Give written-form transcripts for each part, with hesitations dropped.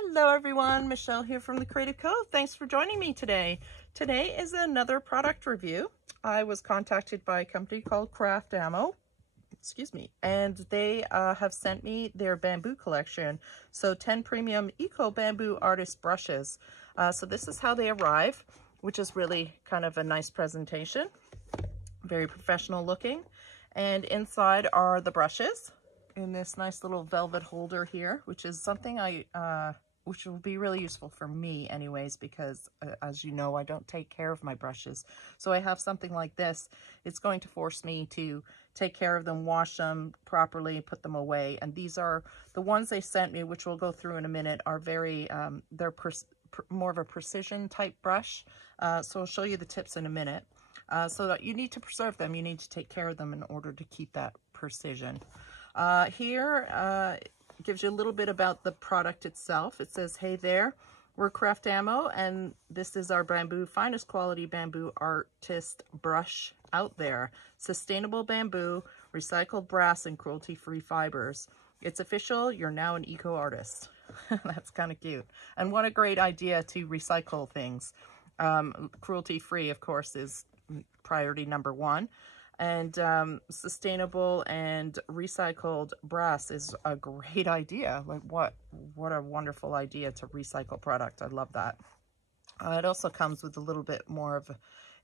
Hello everyone, Michelle here from the Creative Cove. Thanks for joining me today. Today is another product review. I was contacted by a company called Craftamo, and they have sent me their bamboo collection. So 10 premium eco bamboo artist brushes. So this is how they arrive, which is really kind of a nice presentation. Very professional looking. And inside are the brushes in this nice little velvet holder here, which is something which will be really useful for me anyways, because as you know, I don't take care of my brushes. So I have something like this. It's going to force me to take care of them, wash them properly, put them away. And these are the ones they sent me, which we'll go through in a minute, are very, they're more of a precision type brush. So I'll show you the tips in a minute. So that you need to preserve them, you need to take care of them in order to keep that precision. Here gives you a little bit about the product itself. It says, hey there, we're Craftamo, and this is our bamboo, finest quality bamboo artist brush out there. Sustainable bamboo, recycled brass, and cruelty-free fibers. It's official, you're now an eco artist. That's kind of cute. And what a great idea to recycle things. Cruelty-free, of course, is priority number one. And sustainable and recycled brass is a great idea. Like what a wonderful idea to recycle product. I love that. It also comes with a little bit more of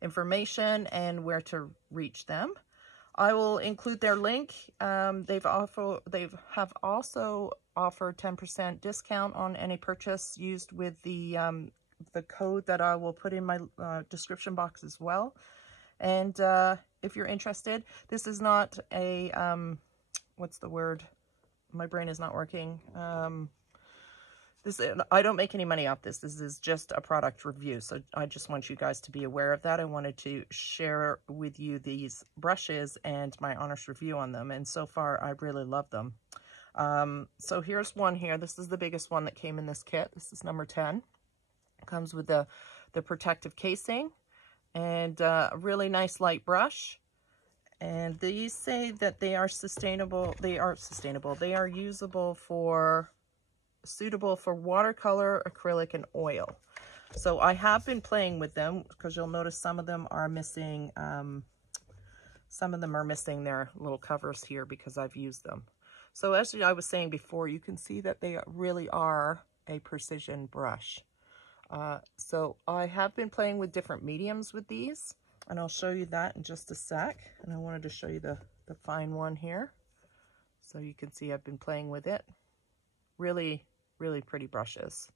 information and where to reach them. I will include their link. They have also offered 10% discount on any purchase used with the code that I will put in my description box as well. And if you're interested, this is not a, what's the word? My brain is not working. I don't make any money off this. This is just a product review. So I just want you guys to be aware of that. I wanted to share with you these brushes and my honest review on them. And so far, I really love them. So here's one here. This is the biggest one that came in this kit. This is number 10. It comes with the protective casing and a really nice light brush. And these say that they are sustainable. They are sustainable. They are usable for, suitable for watercolor, acrylic, and oil. So I have been playing with them because you'll notice some of them are missing. Some of them are missing their little covers here because I've used them. So as I was saying before, you can see that they really are a precision brush. So I have been playing with different mediums with these, and I'll show you that in just a sec. And I wanted to show you the fine one here. So you can see I've been playing with it. Really, really pretty brushes.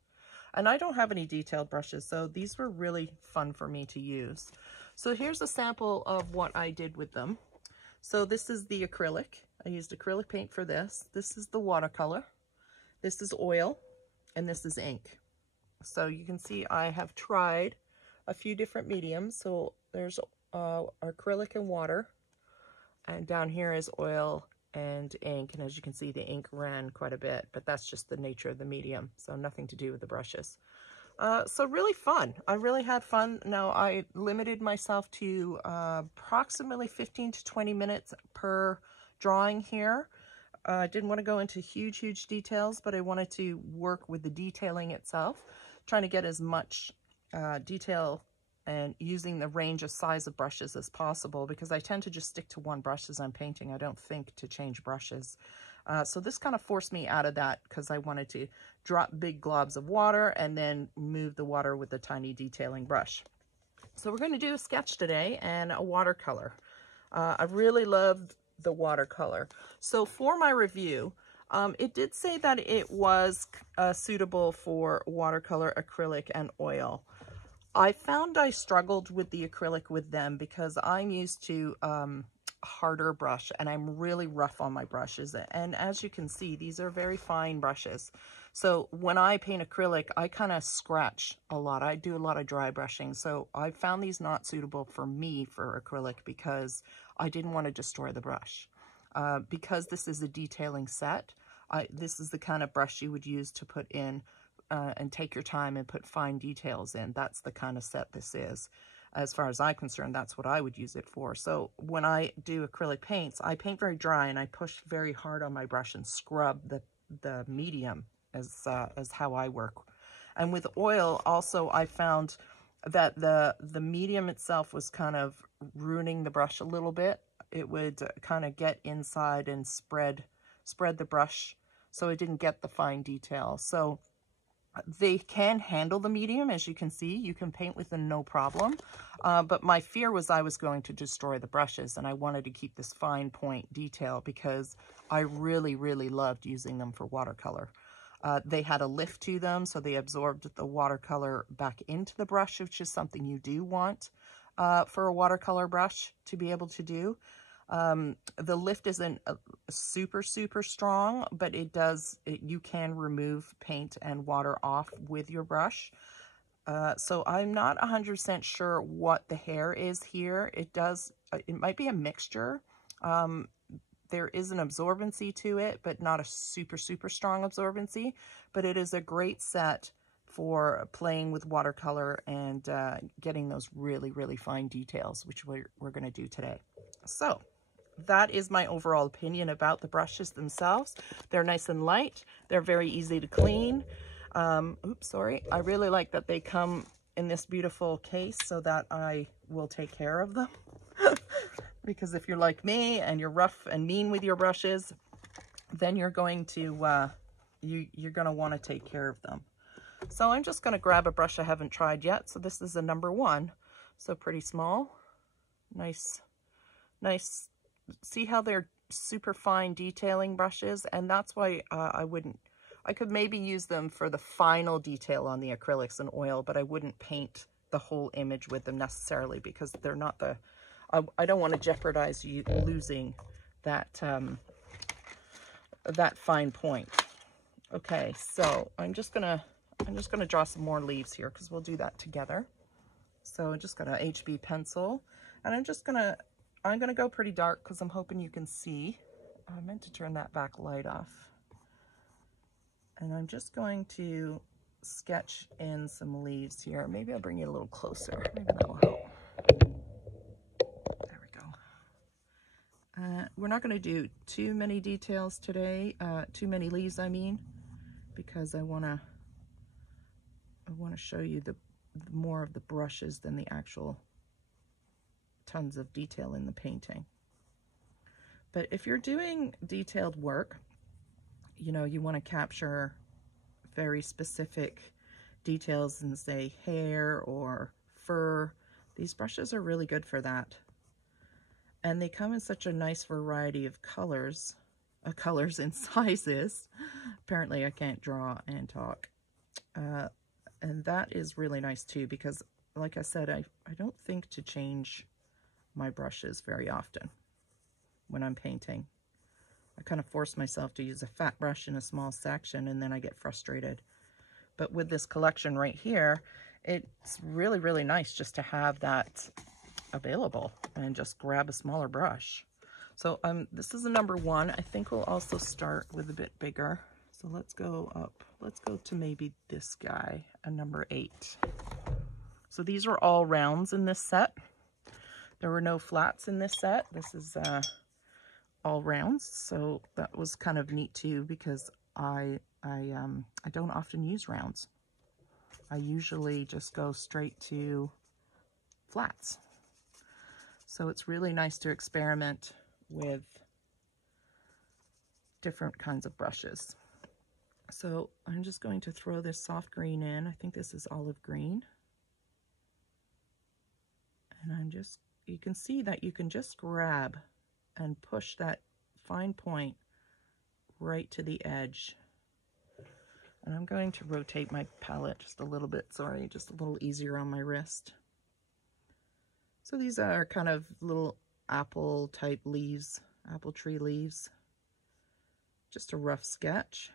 And I don't have any detailed brushes, so these were really fun for me to use. So here's a sample of what I did with them. So this is the acrylic. I used acrylic paint for this. This is the watercolor. This is oil, and this is ink. So you can see I have tried a few different mediums. So there's acrylic and water, and down here is oil and ink. And as you can see, the ink ran quite a bit, but that's just the nature of the medium. So nothing to do with the brushes. So really fun. I really had fun. Now I limited myself to approximately 15 to 20 minutes per drawing here. I didn't want to go into huge details, but I wanted to work with the detailing itself, trying to get as much detail and using the range of size of brushes as possible, because I tend to just stick to one brush as I'm painting. I don't think to change brushes. So this kind of forced me out of that because I wanted to drop big globs of water and then move the water with a tiny detailing brush. So we're going to do a sketch today and a watercolor. I really loved the watercolor. So for my review, it did say that it was suitable for watercolor, acrylic, and oil. I found I struggled with the acrylic with them because I'm used to harder brush, and I'm really rough on my brushes. And as you can see, these are very fine brushes. So when I paint acrylic, I kind of scratch a lot. I do a lot of dry brushing. So I found these not suitable for me for acrylic because I didn't want to destroy the brush. Because this is a detailing set, this is the kind of brush you would use to put in and take your time and put fine details in. That's the kind of set this is. As far as I'm concerned, that's what I would use it for. So when I do acrylic paints, I paint very dry and I push very hard on my brush and scrub the medium as how I work. And with oil also, I found that the medium itself was kind of ruining the brush a little bit. It would kind of get inside and spread the brush, so it didn't get the fine detail. So they can handle the medium, as you can see. You can paint with them no problem. But my fear was I was going to destroy the brushes, and I wanted to keep this fine point detail because I really, really loved using them for watercolor. They had a lift to them, so they absorbed the watercolor back into the brush, which is something you do want for a watercolor brush to be able to do. The lift isn't super strong, but you can remove paint and water off with your brush. So I'm not 100% sure what the hair is here. It might be a mixture. There is an absorbency to it, but not a super strong absorbency, but it is a great set for playing with watercolor and getting those really fine details, which we're going to do today. So that is my overall opinion about the brushes themselves. They're nice and light. They're very easy to clean. Oops, sorry. I really like that they come in this beautiful case so that I will take care of them. Because if you're like me and you're rough and mean with your brushes, then you're going to you're going to want to take care of them. So I'm just going to grab a brush I haven't tried yet. So this is a number 1. So pretty small. Nice. See how they're super fine detailing brushes? And that's why I could maybe use them for the final detail on the acrylics and oil, but I wouldn't paint the whole image with them necessarily because they're not I don't want to jeopardize you losing that that fine point. Okay, so I'm just gonna draw some more leaves here because we'll do that together. So I just got a HB pencil, and I'm gonna go pretty dark because I'm hoping you can see. I meant to turn that back light off. And I'm just going to sketch in some leaves here. Maybe I'll bring you a little closer. Maybe that will help. There we go. We're not going to do too many details today, too many leaves, I mean, because I want to show you the more of the brushes than the actual tons of detail in the painting. But if you're doing detailed work, you know, you want to capture very specific details in, say, hair or fur. These brushes are really good for that. And they come in such a nice variety of colors and sizes. Apparently I can't draw and talk. And that is really nice too, because like I said, I don't think to change my brushes very often when I'm painting. I kind of force myself to use a fat brush in a small section, and then I get frustrated. But with this collection right here, it's really nice just to have that available and just grab a smaller brush. So this is a number 1. I think we'll also start with a bit bigger. So let's go up. Let's go to maybe this guy, a number 8. So these are all rounds in this set. There were no flats in this set. This is all rounds, so that was kind of neat too, because I don't often use rounds. I usually just go straight to flats. So it's really nice to experiment with different kinds of brushes. So I'm just going to throw this soft green in. I think this is olive green. And you can see that you can just grab and push that fine point right to the edge. And I'm going to rotate my palette just a little bit, sorry, just a little easier on my wrist. So these are kind of little apple type leaves, apple tree leaves. Just a rough sketch.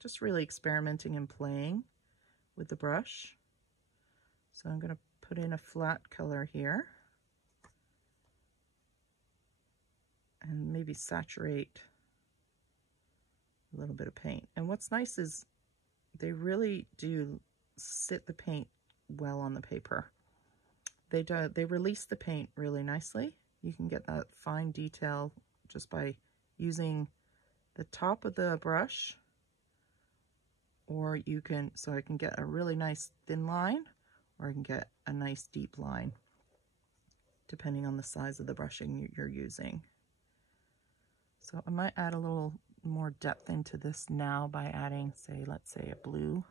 Just really experimenting and playing with the brush. So I'm going to put in a flat color here. And maybe saturate a little bit of paint. And what's nice is they really do sit the paint well on the paper. They release the paint really nicely. You can get that fine detail just by using the top of the brush or you can, so I can get a really nice thin line, or I can get a nice deep line, depending on the size of the brushing you're using. So I might add a little more depth into this now by adding, say, let's say a blue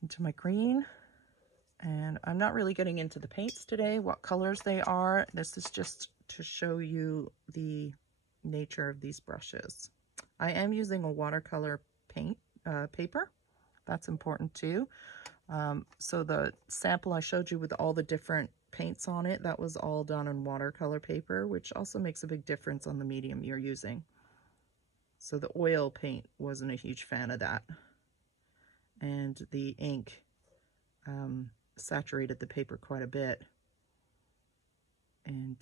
into my green. And I'm not really getting into the paints today, what colors they are. This is just to show you the nature of these brushes. I am using a watercolor paint paper. That's important too. So the sample I showed you with all the different paints on it, that was all done on watercolor paper, which also makes a big difference on the medium you're using. So the oil paint wasn't a huge fan of that. And the ink saturated the paper quite a bit and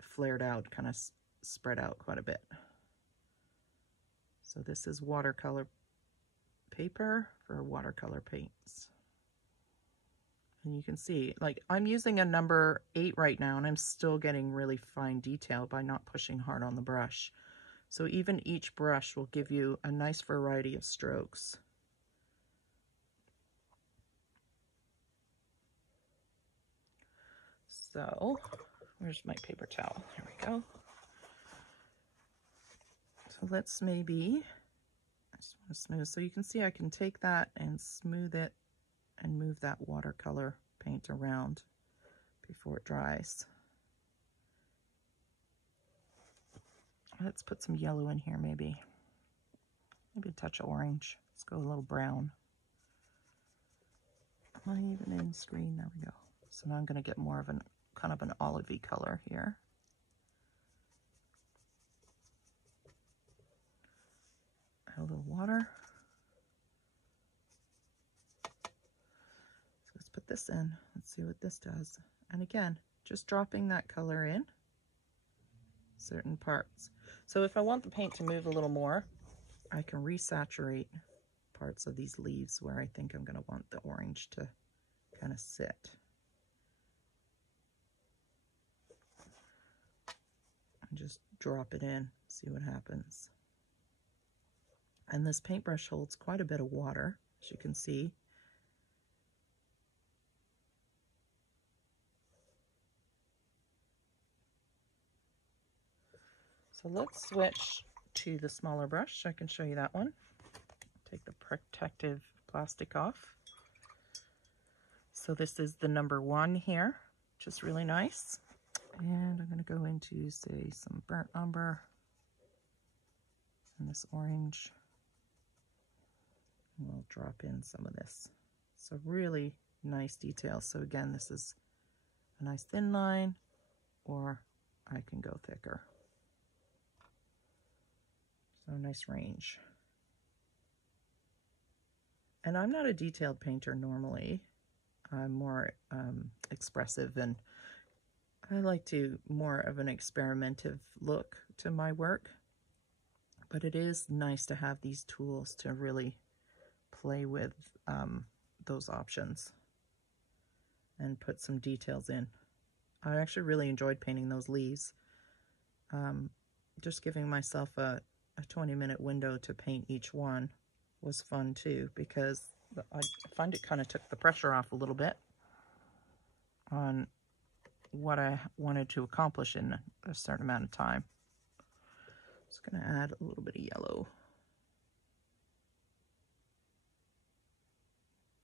flared out, kind of spread out quite a bit. So this is watercolor paper for watercolor paints. And you can see, like, I'm using a number 8 right now, and I'm still getting really fine detail by not pushing hard on the brush. So even each brush will give you a nice variety of strokes. So, where's my paper towel? Here we go. So let's maybe, I just want to smooth, so you can see I can take that and smooth it and move that watercolor paint around before it dries. Let's put some yellow in here, maybe a touch of orange. Let's go a little brown. Am I even in screen? There we go. So now I'm going to get more of an kind of an olivey color here. Add a little water. So let's put this in. Let's see what this does. And again, just dropping that color in certain parts. So if I want the paint to move a little more, I can resaturate parts of these leaves where I think I'm going to want the orange to kind of sit. And just drop it in, see what happens. And this paintbrush holds quite a bit of water, as you can see. So let's switch to the smaller brush. I can show you that one. Take the protective plastic off. So this is the number 1 here, which is really nice. And I'm going to go into, say, some burnt umber and this orange. And we'll drop in some of this. So really nice detail. So again, this is a nice thin line, or I can go thicker. So nice range. And I'm not a detailed painter normally. I'm more expressive, and I like to more of an experimentative look to my work. But it is nice to have these tools to really play with those options and put some details in. I actually really enjoyed painting those leaves. Just giving myself a 20-minute window to paint each one was fun too, because I find it kind of took the pressure off a little bit on what I wanted to accomplish in a certain amount of time. Just going to add a little bit of yellow.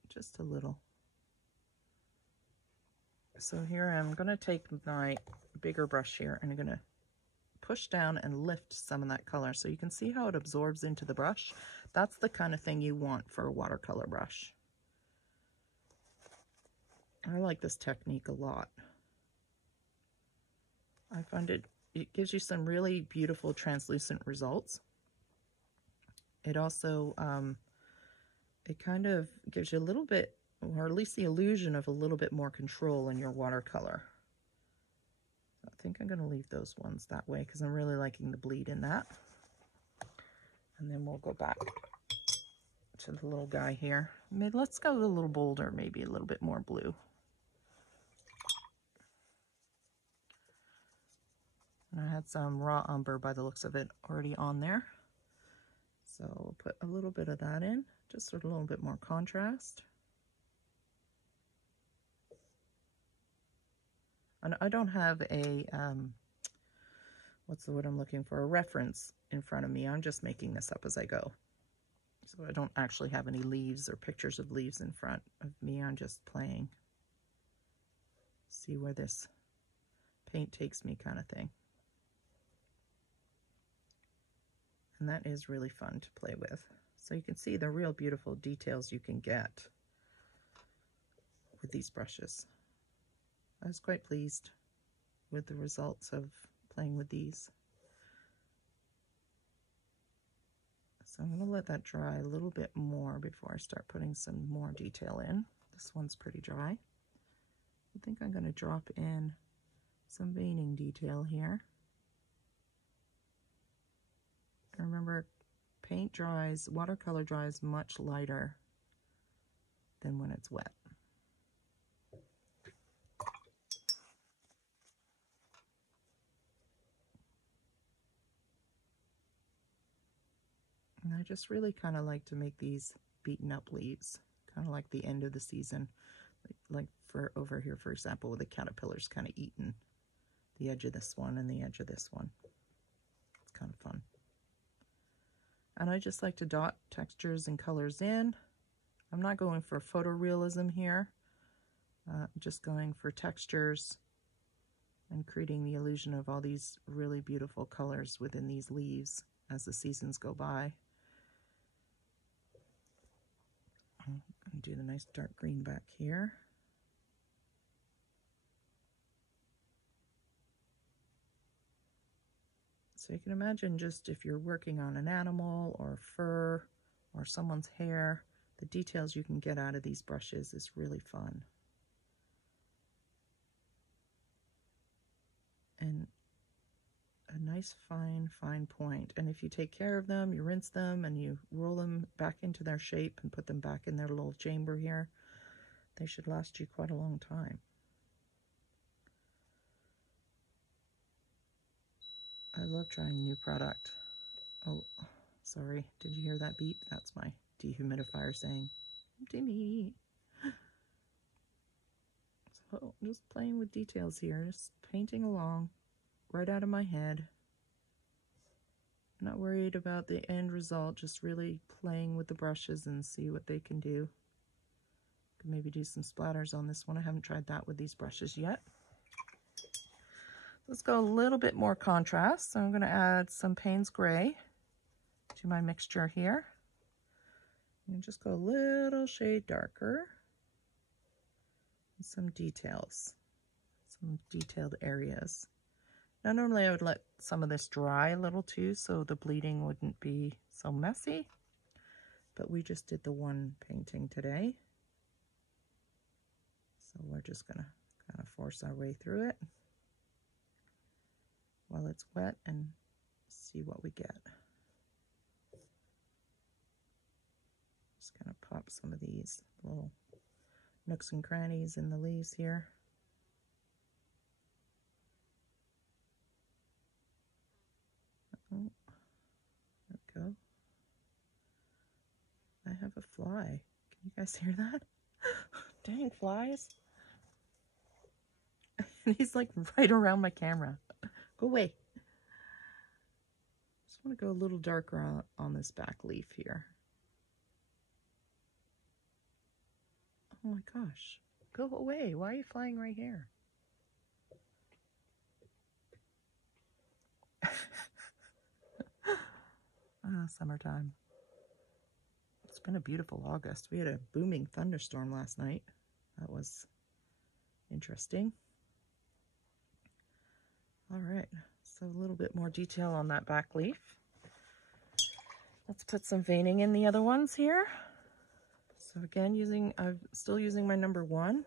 Just a little. So here I'm going to take my bigger brush here, and I'm going to push down and lift some of that color so you can see how it absorbs into the brush. That's the kind of thing you want for a watercolor brush. I like this technique a lot. I find it gives you some really beautiful translucent results. It also it kind of gives you a little bit, or at least the illusion of a little bit more control in your watercolor. I think I'm going to leave those ones that way because I'm really liking the bleed in that. And then we'll go back to the little guy here. Maybe let's go a little bolder, maybe a little bit more blue. And I had some raw umber by the looks of it already on there. So we'll put a little bit of that in, just a little bit more contrast. And I don't have a, what's the word I'm looking for, a reference in front of me. I'm just making this up as I go. So I don't actually have any leaves or pictures of leaves in front of me. I'm just playing. See where this paint takes me kind of thing. And that is really fun to play with. So you can see the real beautiful details you can get with these brushes. I was quite pleased with the results of playing with these. So I'm going to let that dry a little bit more before I start putting some more detail in. This one's pretty dry. I think I'm going to drop in some veining detail here. And remember, paint dries, watercolor dries much lighter than when it's wet. And I just really kind of like to make these beaten up leaves, kind of like the end of the season. Like for over here, for example, with the caterpillars kind of eating the edge of this one and the edge of this one. It's kind of fun. And I just like to dot textures and colors in. I'm not going for photorealism here. I'm just going for textures and creating the illusion of all these really beautiful colors within these leaves as the seasons go by. And do the nice dark green back here. So you can imagine just if you're working on an animal or fur or someone's hair, the details you can get out of these brushes is really fun. And a nice fine point. And if you take care of them, you rinse them and you roll them back into their shape and put them back in their little chamber here, they should last you quite a long time. I love trying new product. Oh, sorry. Did you hear that beep? That's my dehumidifier saying, Timmy. So just playing with details here, just painting along right out of my head. Not worried about the end result, just really playing with the brushes and see what they can do. Could maybe do some splatters on this one. I haven't tried that with these brushes yet. Let's go a little bit more contrast. So I'm going to add some Payne's Gray to my mixture here. And just go a little shade darker. And some details, some detailed areas. Now normally I would let some of this dry a little too so the bleeding wouldn't be so messy. But we just did the one painting today. So we're just going to kind of force our way through it while it's wet and see what we get. Just kind of pop some of these little nooks and crannies in the leaves here. Oh, there we go. I have a fly. Can you guys hear that? Dang flies. And he's like right around my camera. Go away. Just want to go a little darker on this back leaf here. Oh my gosh. Go away. Why are you flying right here? Summertime. It's been a beautiful August. We had a booming thunderstorm last night. That was interesting. All right, so a little bit more detail on that back leaf. Let's put some veining in the other ones here. So again, I'm still using my number 1.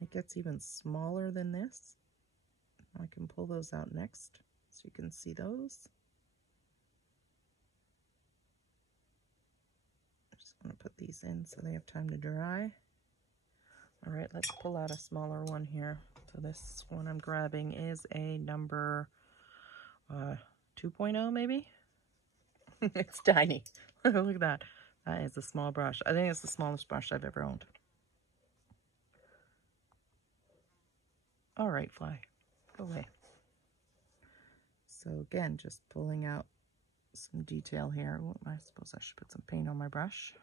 It gets even smaller than this. I can pull those out next so you can see those. I just want to put these in so they have time to dry. All right, let's pull out a smaller one here. So this one I'm grabbing is a number 2.0 maybe. It's tiny. Look at that. That is a small brush. I think it's the smallest brush I've ever owned. All right, fly, go away. So again, just pulling out some detail here. Well, I suppose I should put some paint on my brush.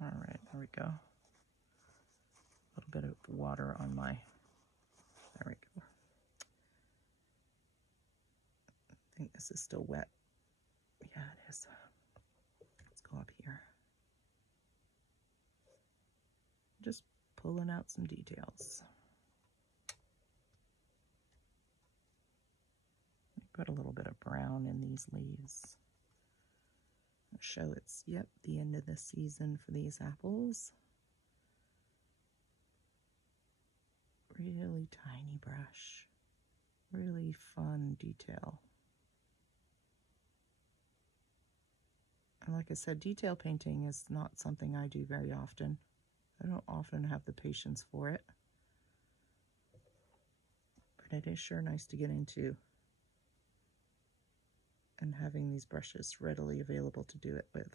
All right, there we go. A little bit of water on my, there we go. I think this is still wet. Yeah, it is. Let's go up here. Just pulling out some details. Put a little bit of brown in these leaves. Show it's, yep, the end of the season for these apples. Really tiny brush. Really fun detail. And like I said, detail painting is not something I do very often. I don't often have the patience for it. But it is sure nice to get into. And having these brushes readily available to do it with.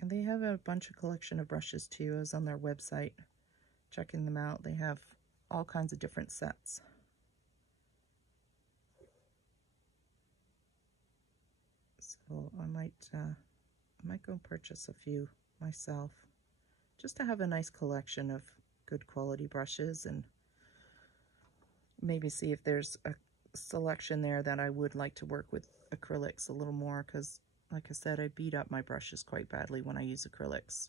And they have a bunch of collection of brushes too. I was on their website checking them out. They have all kinds of different sets. So I might go purchase a few myself, just to have a nice collection of good quality brushes, and maybe see if there's a selection there that I would like to work with acrylics a little more, because like I said, I beat up my brushes quite badly when I use acrylics,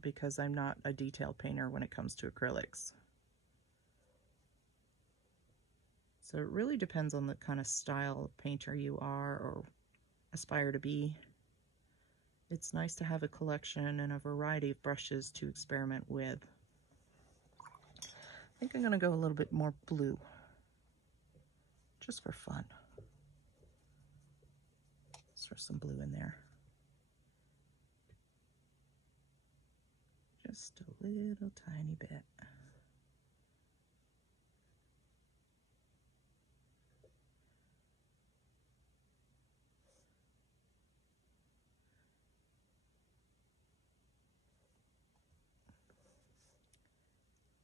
because I'm not a detail painter when it comes to acrylics. So it really depends on the kind of style of painter you are or aspire to be. It's nice to have a collection and a variety of brushes to experiment with. I think I'm going to go a little bit more blue, just for fun. Let's throw some blue in there. Just a little tiny bit.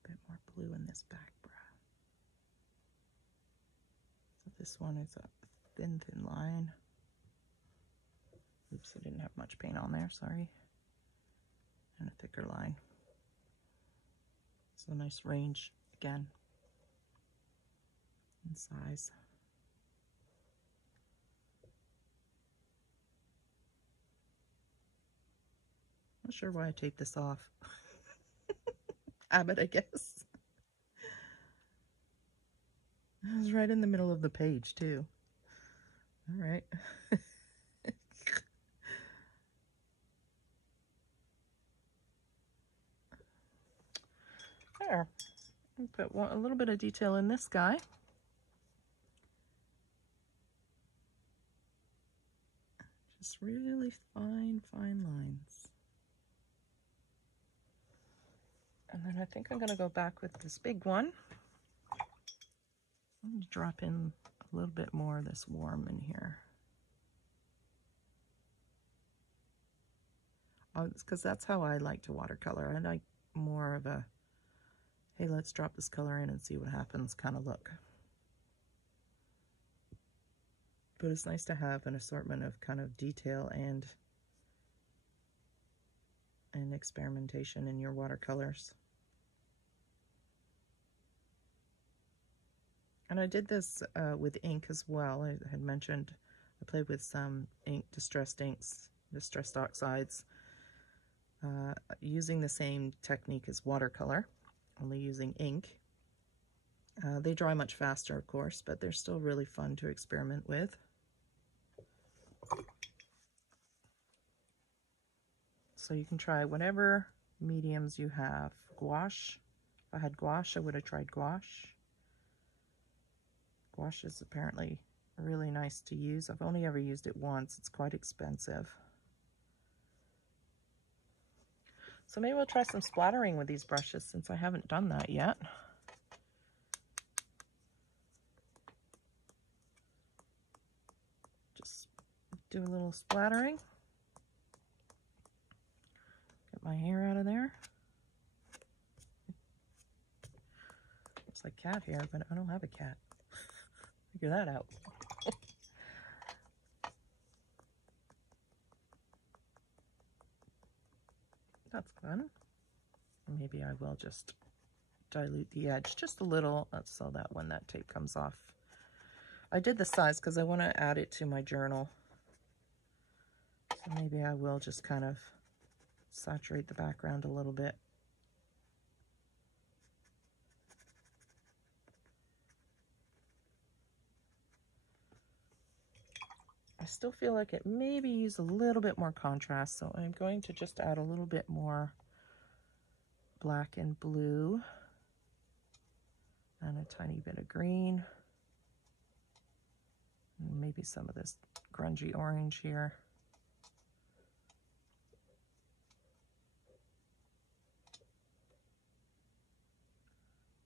A bit more blue in this back brow. So this one is a thin line. Oops, I didn't have much paint on there, sorry. And a thicker line. So nice range again in size. Not sure why I taped this off. Habit, I guess. It was right in the middle of the page too. All right. There. Put a little bit of detail in this guy. Just really fine lines. And then I think I'm going to go back with this big one. I'm going to drop in a little bit more of this warm in here. It's because that's how I like to watercolor. I like more of a, hey, let's drop this color in and see what happens kind of look. But it's nice to have an assortment of kind of detail and experimentation in your watercolors. And I did this with ink as well. I had mentioned I played with some ink, distressed inks, distressed oxides, using the same technique as watercolor, only using ink. They dry much faster, of course, but they're still really fun to experiment with. So you can try whatever mediums you have. Gouache. If I had gouache, I would have tried gouache. Gouache is apparently really nice to use. I've only ever used it once. It's quite expensive. So maybe we'll try some splattering with these brushes since I haven't done that yet. Just do a little splattering. Get my hair out of there. Looks like cat hair, but I don't have a cat. Figure that out. That's fun. Maybe I will just dilute the edge just a little so that when that tape comes off. I did the size because I want to add it to my journal. So maybe I will just kind of saturate the background a little bit. I still feel like it maybe use a little bit more contrast, so I'm going to just add a little bit more black and blue and a tiny bit of green and maybe some of this grungy orange here.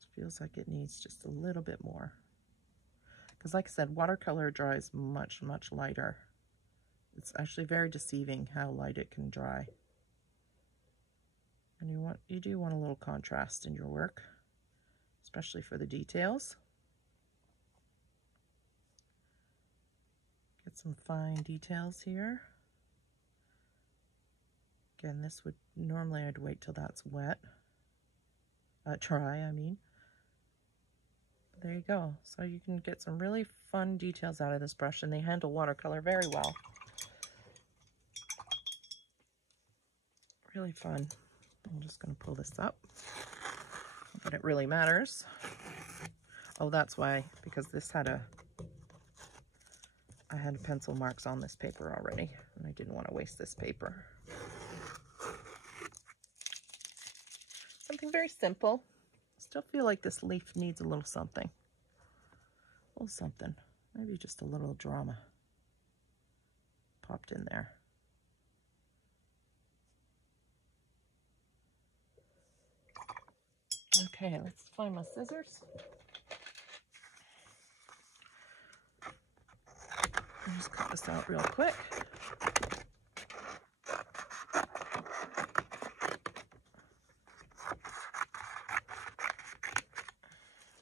It feels like it needs just a little bit more. Because like I said, watercolor dries much lighter. It's actually very deceiving how light it can dry. And you do want a little contrast in your work, especially for the details. Get some fine details here. Again, this would normally I'd wait till that's wet. Dry, I mean. There you go. So you can get some really fun details out of this brush, and they handle watercolor very well. Really fun. I'm just going to pull this up, but it really matters. Oh, that's why, because this had I had pencil marks on this paper already, and I didn't want to waste this paper. Something very simple. Still feel like this leaf needs a little something. A little something. Maybe just a little drama popped in there. Okay, let's find my scissors. I'll just cut this out real quick.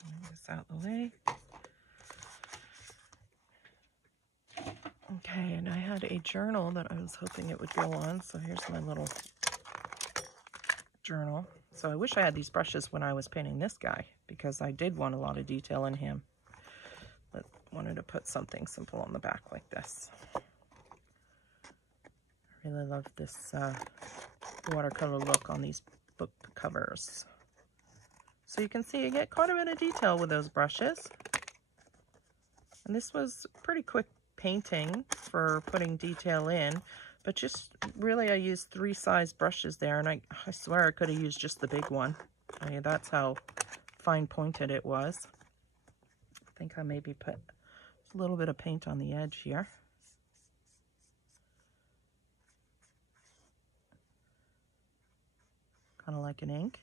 Move this out of the way. Okay, and I had a journal that I was hoping it would go on, so here's my little journal. So I wish I had these brushes when I was painting this guy, because I did want a lot of detail in him, but wanted to put something simple on the back like this. I really love this watercolor look on these book covers. So you can see you get quite a bit of detail with those brushes. And this was pretty quick painting for putting detail in, but just really I used 3 size brushes there, and I swear I could have used just the big one. I mean, that's how fine pointed it was. I think I maybe put a little bit of paint on the edge here. Kind of like an ink.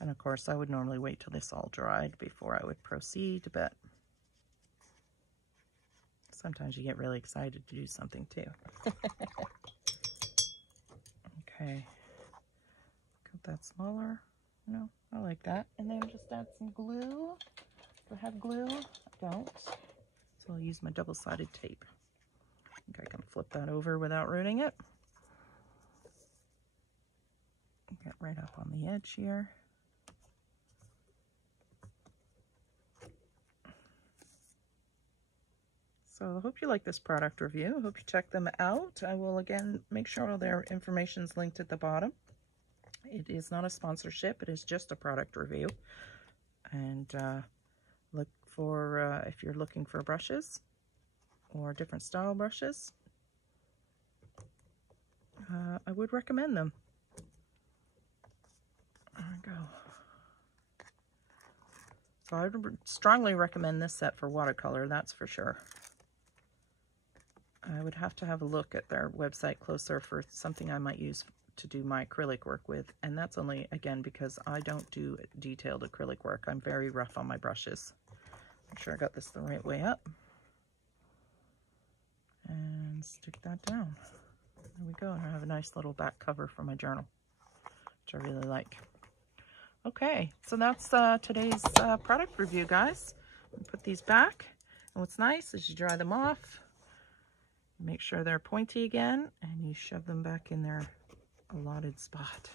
And of course, I would normally wait till this all dried before I would proceed, but sometimes you get really excited to do something too. Okay, cut that smaller. No, I like that. And then just add some glue. Do I have glue? I don't. So I'll use my double-sided tape. I think I can flip that over without ruining it. Get right up on the edge here. So I hope you like this product review. I hope you check them out. I will again make sure all their information is linked at the bottom. It is not a sponsorship. It is just a product review. And look for, if you're looking for brushes or different style brushes, I would recommend them. There we go. So I would strongly recommend this set for watercolor, that's for sure. I would have to have a look at their website closer for something I might use to do my acrylic work with, and that's only, again, because I don't do detailed acrylic work. I'm very rough on my brushes. Make sure I got this the right way up. And stick that down. There we go. And I have a nice little back cover for my journal, which I really like. Okay, so that's today's product review, guys. Put these back, and what's nice is you dry them off, make sure they're pointy again, and you shove them back in their allotted spot.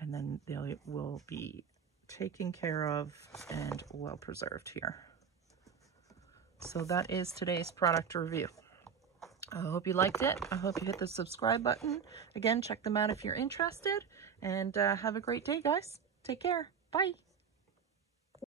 And then they will be taken care of and well preserved here. So that is today's product review. I hope you liked it. I hope you hit the subscribe button. Again, check them out if you're interested. And have a great day, guys. Take care. Bye.